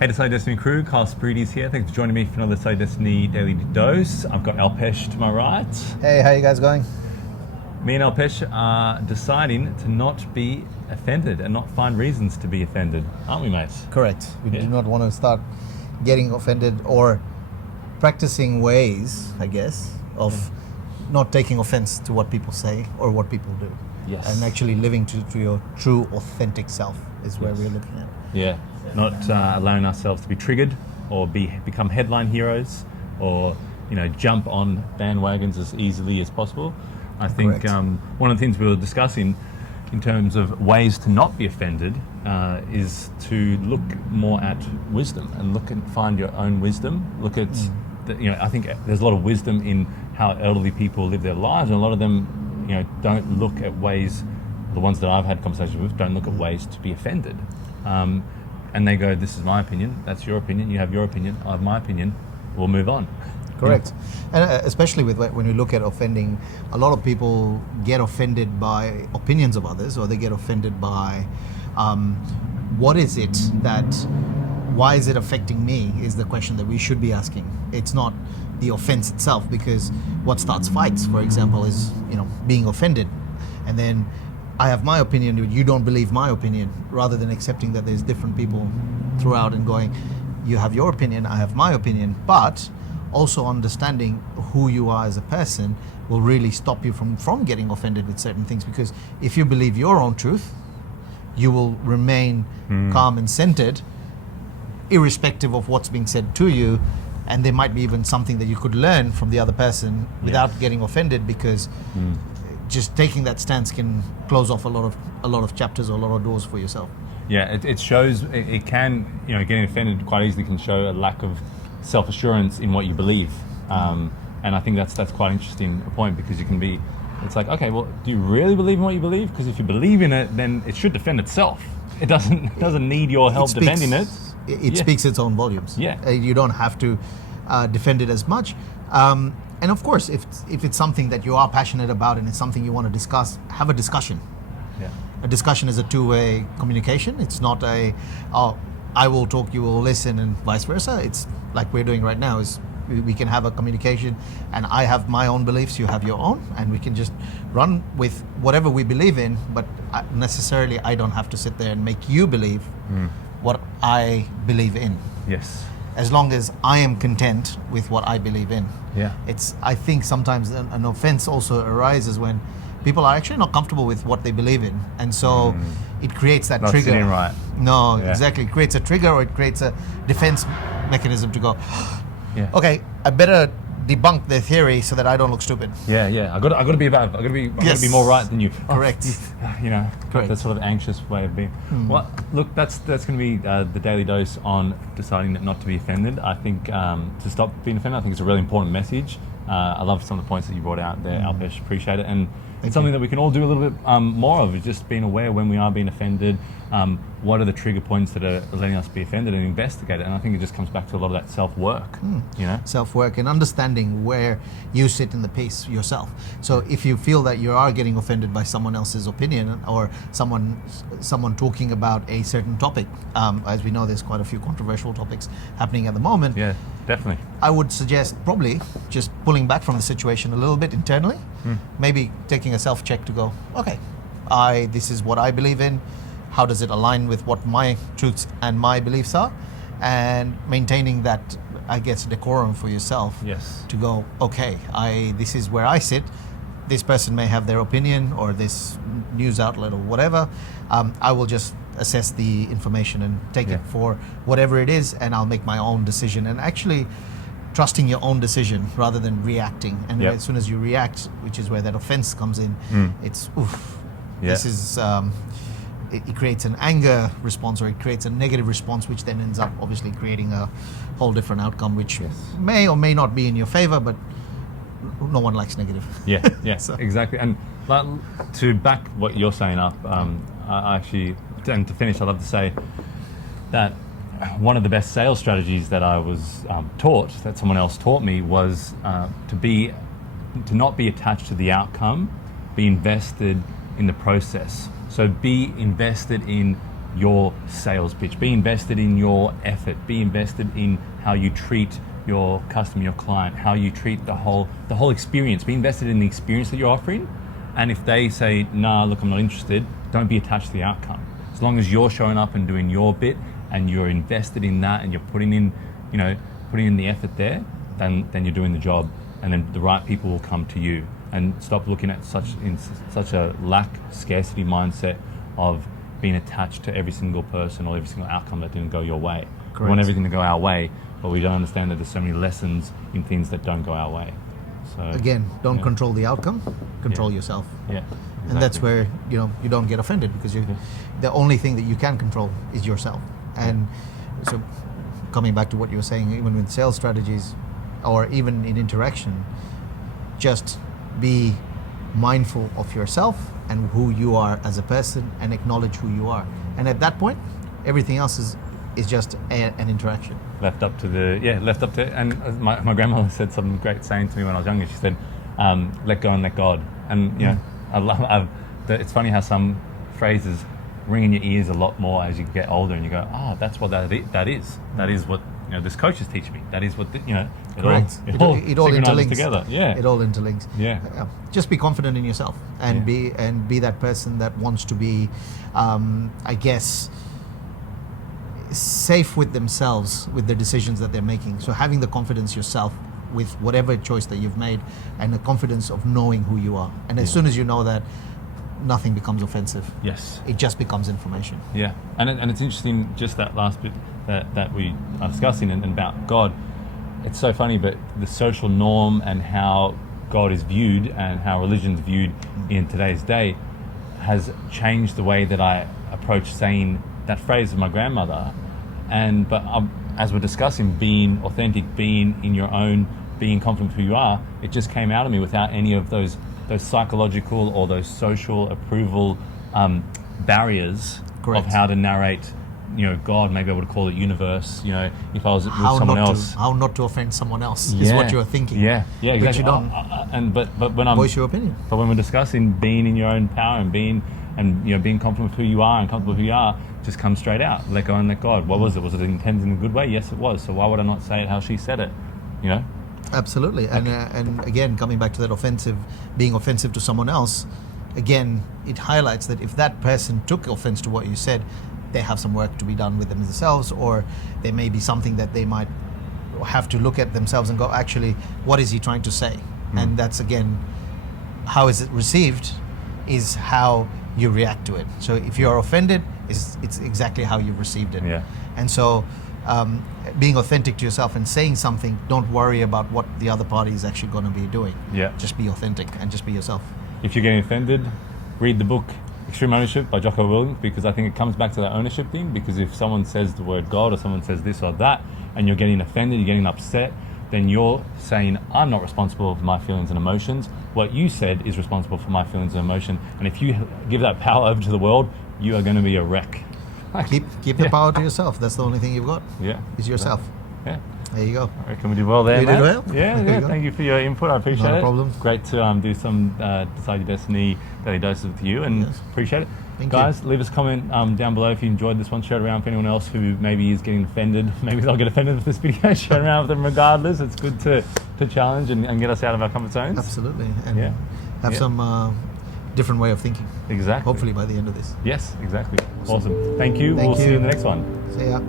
Hey, Decided Destiny crew, Carl Spreedy's here. Thanks for joining me for another Decided Destiny Daily Dose. I've got Alpesh to my right. Hey, how you guys going? Me and Alpesh are deciding to not be offended and not find reasons to be offended, aren't we, mates? Correct. We Yeah. do not want to start getting offended or practicing ways, I guess, of not taking offense to what people say or what people do. Yes. And actually living to your true, authentic self is where Yes. we're looking at. Yeah, not allowing ourselves to be triggered or become headline heroes or jump on bandwagons as easily as possible. I think Correct. one of the things we were discussing in terms of ways to not be offended is to look more at wisdom and look and find your own wisdom. Look at, I think there's a lot of wisdom in how elderly people live their lives, and a lot of them, don't look at ways. The ones that I've had conversations with don't look at ways to be offended, and they go, "This is my opinion. That's your opinion. You have your opinion. I have my opinion. We'll move on." Correct. And especially with when you look at offending, a lot of people get offended by opinions of others, or they get offended by what is it that, why is it affecting me, is the question that we should be asking. It's not the offense itself, because what starts fights, for example, is being offended. And then I have my opinion, you don't believe my opinion, rather than accepting that there's different people throughout and going, you have your opinion, I have my opinion, but also understanding who you are as a person will really stop you from getting offended with certain things, because if you believe your own truth, you will remain calm and centered, irrespective of what's being said to you. And there might be even something that you could learn from the other person without getting offended, because just taking that stance can close off a lot of chapters or a lot of doors for yourself. Yeah, it shows. It can, getting offended quite easily can show a lack of self-assurance in what you believe, and I think that's quite interesting point, because you can be. It's like, okay, well, do you really believe in what you believe? Because if you believe in it, then it should defend itself. It doesn't need your help defending it. It speaks its own volumes. Yeah. You don't have to defend it as much. And of course, if it's something that you are passionate about and it's something you want to discuss, have a discussion. Yeah. A discussion is a two-way communication. It's not I will talk, you will listen, and vice versa. It's like we're doing right now, is we can have a communication, and I have my own beliefs, you have your own, and we can just run with whatever we believe in, but necessarily I don't have to sit there and make you believe what I believe in. Yes. As long as I am content with what I believe in. Yeah. I think sometimes an offense also arises when people are actually not comfortable with what they believe in, and so it creates that Not trigger. sitting right. No, Yeah. exactly. It creates a trigger, or it creates a defense mechanism to go, Yeah. okay, I better debunk their theory so that I don't look stupid. Yeah. I got to be about. I got to be more right than you. Correct. Correct. That sort of anxious way of being. Well, look, that's going to be the daily dose on deciding not to be offended. I think to stop being offended, I think it's a really important message. I love some of the points that you brought out there, Alpesh. Appreciate it, and it's something that we can all do a little bit more of. Is just being aware when we are being offended. What are the trigger points that are letting us be offended, and investigate it. And I think it just comes back to a lot of that self-work. Self-work and understanding where you sit in the piece yourself. So if you feel that you are getting offended by someone else's opinion, or someone talking about a certain topic, as we know, there's quite a few controversial topics happening at the moment. Yeah, definitely. I would suggest probably just pulling back from the situation a little bit internally, maybe taking a self-check to go, okay, this is what I believe in. How does it align with what my truths and my beliefs are? And maintaining that, I guess, decorum for yourself. Yes. To go, okay, this is where I sit. This person may have their opinion, or this news outlet, or whatever. I will just assess the information and take it for whatever it is, and I'll make my own decision. And actually trusting your own decision rather than reacting. And as soon as you react, which is where that offense comes in, it's oof. Yeah. This is it creates an anger response, or it creates a negative response, which then ends up obviously creating a whole different outcome, which may or may not be in your favor, but no one likes negative. Yeah, So. Exactly. And to back what you're saying up, I actually, and to finish, I'd love to say that one of the best sales strategies that I was taught, that someone else taught me, was to not be attached to the outcome, be invested in the process. So be invested in your sales pitch. Be invested in your effort. Be invested in how you treat your customer, your client, how you treat the whole experience. Be invested in the experience that you're offering. And if they say, nah, look, I'm not interested, don't be attached to the outcome. As long as you're showing up and doing your bit and you're invested in that and you're putting in the effort there, then you're doing the job, and then the right people will come to you. And stop looking at such a scarcity mindset of being attached to every single person or every single outcome that didn't go your way. Correct. We want everything to go our way, but we don't understand that there's so many lessons in things that don't go our way. So Again, don't control the outcome, control yourself. Yeah. And that's exactly. where you don't get offended, because the only thing that you can control is yourself. And so coming back to what you were saying, even with sales strategies or even in interaction, just be mindful of yourself and who you are as a person, and acknowledge who you are. And at that point, everything else is just an interaction. left up to and my grandmother said some great saying to me when I was younger. She said, let go and let God. And it's funny how some phrases ring in your ears a lot more as you get older, and you go, oh, that's what that is. That is what this coach is teaching me. That is what Correct. It all synchronizes interlinks together. Yeah. It all interlinks. Yeah. Just be confident in yourself, and be that person that wants to be, I guess, safe with themselves, with the decisions that they're making. So having the confidence yourself with whatever choice that you've made, and the confidence of knowing who you are. And as soon as you know that, nothing becomes offensive. Yes. It just becomes information. Yeah, and it's interesting, just that last bit that we are discussing and about God. It's so funny, but the social norm and how God is viewed and how religion's viewed in today's day has changed the way that I approach saying that phrase of my grandmother. But as we're discussing, being authentic, being in your own, being confident who you are, it just came out of me without any of those psychological or those social approval barriers. Correct. Of how to narrate, God, maybe I would call it universe, if I was with someone else. How not to offend someone else is what you're thinking. Yeah, exactly. But you don't but when I'm voice your opinion. But when we're discussing being in your own power and being confident with who you are and comfortable with who you are, just come straight out. Let go and let God. What was it? Was it intended in a good way? Yes, it was. So why would I not say it how she said it? Absolutely. And again, coming back to that being offensive to someone else, again, it highlights that if that person took offense to what you said, they have some work to be done with themselves, or there may be something that they might have to look at themselves and go, actually, what is he trying to say? And that's, again, how is it received is how you react to it. So if you're offended, it's exactly how you've received it. Yeah. And so being authentic to yourself and saying something, don't worry about what the other party is actually going to be doing. Yeah. Just be authentic and just be yourself. If you're getting offended, read the book Extreme Ownership by Jocko Willink, because I think it comes back to that ownership thing. Because if someone says the word God, or someone says this or that, and you're getting offended, you're getting upset, then you're saying, I'm not responsible for my feelings and emotions. What you said is responsible for my feelings and emotion. And if you give that power over to the world, you are going to be a wreck. Keep the power to yourself. That's the only thing you've got. Yeah. Is yourself. Yeah. There you go. I reckon we did well there, You Matt. did well. Yeah, There you go. Thank you for your input. I appreciate it. Not a problem. Great to do some Decide Your Destiny Daily Doses with you, and Yes. appreciate it. Thank Guys, leave us a comment down below if you enjoyed this one. Share it around for anyone else who maybe is getting offended. Maybe they'll get offended with this video. Share it around with them regardless. It's good to challenge and get us out of our comfort zones. Absolutely. And Yeah. have Yeah. some different way of thinking. Exactly. Hopefully by the end of this. Yes, exactly. Awesome. Thank you. Thank We'll see you you. in the next one. See ya.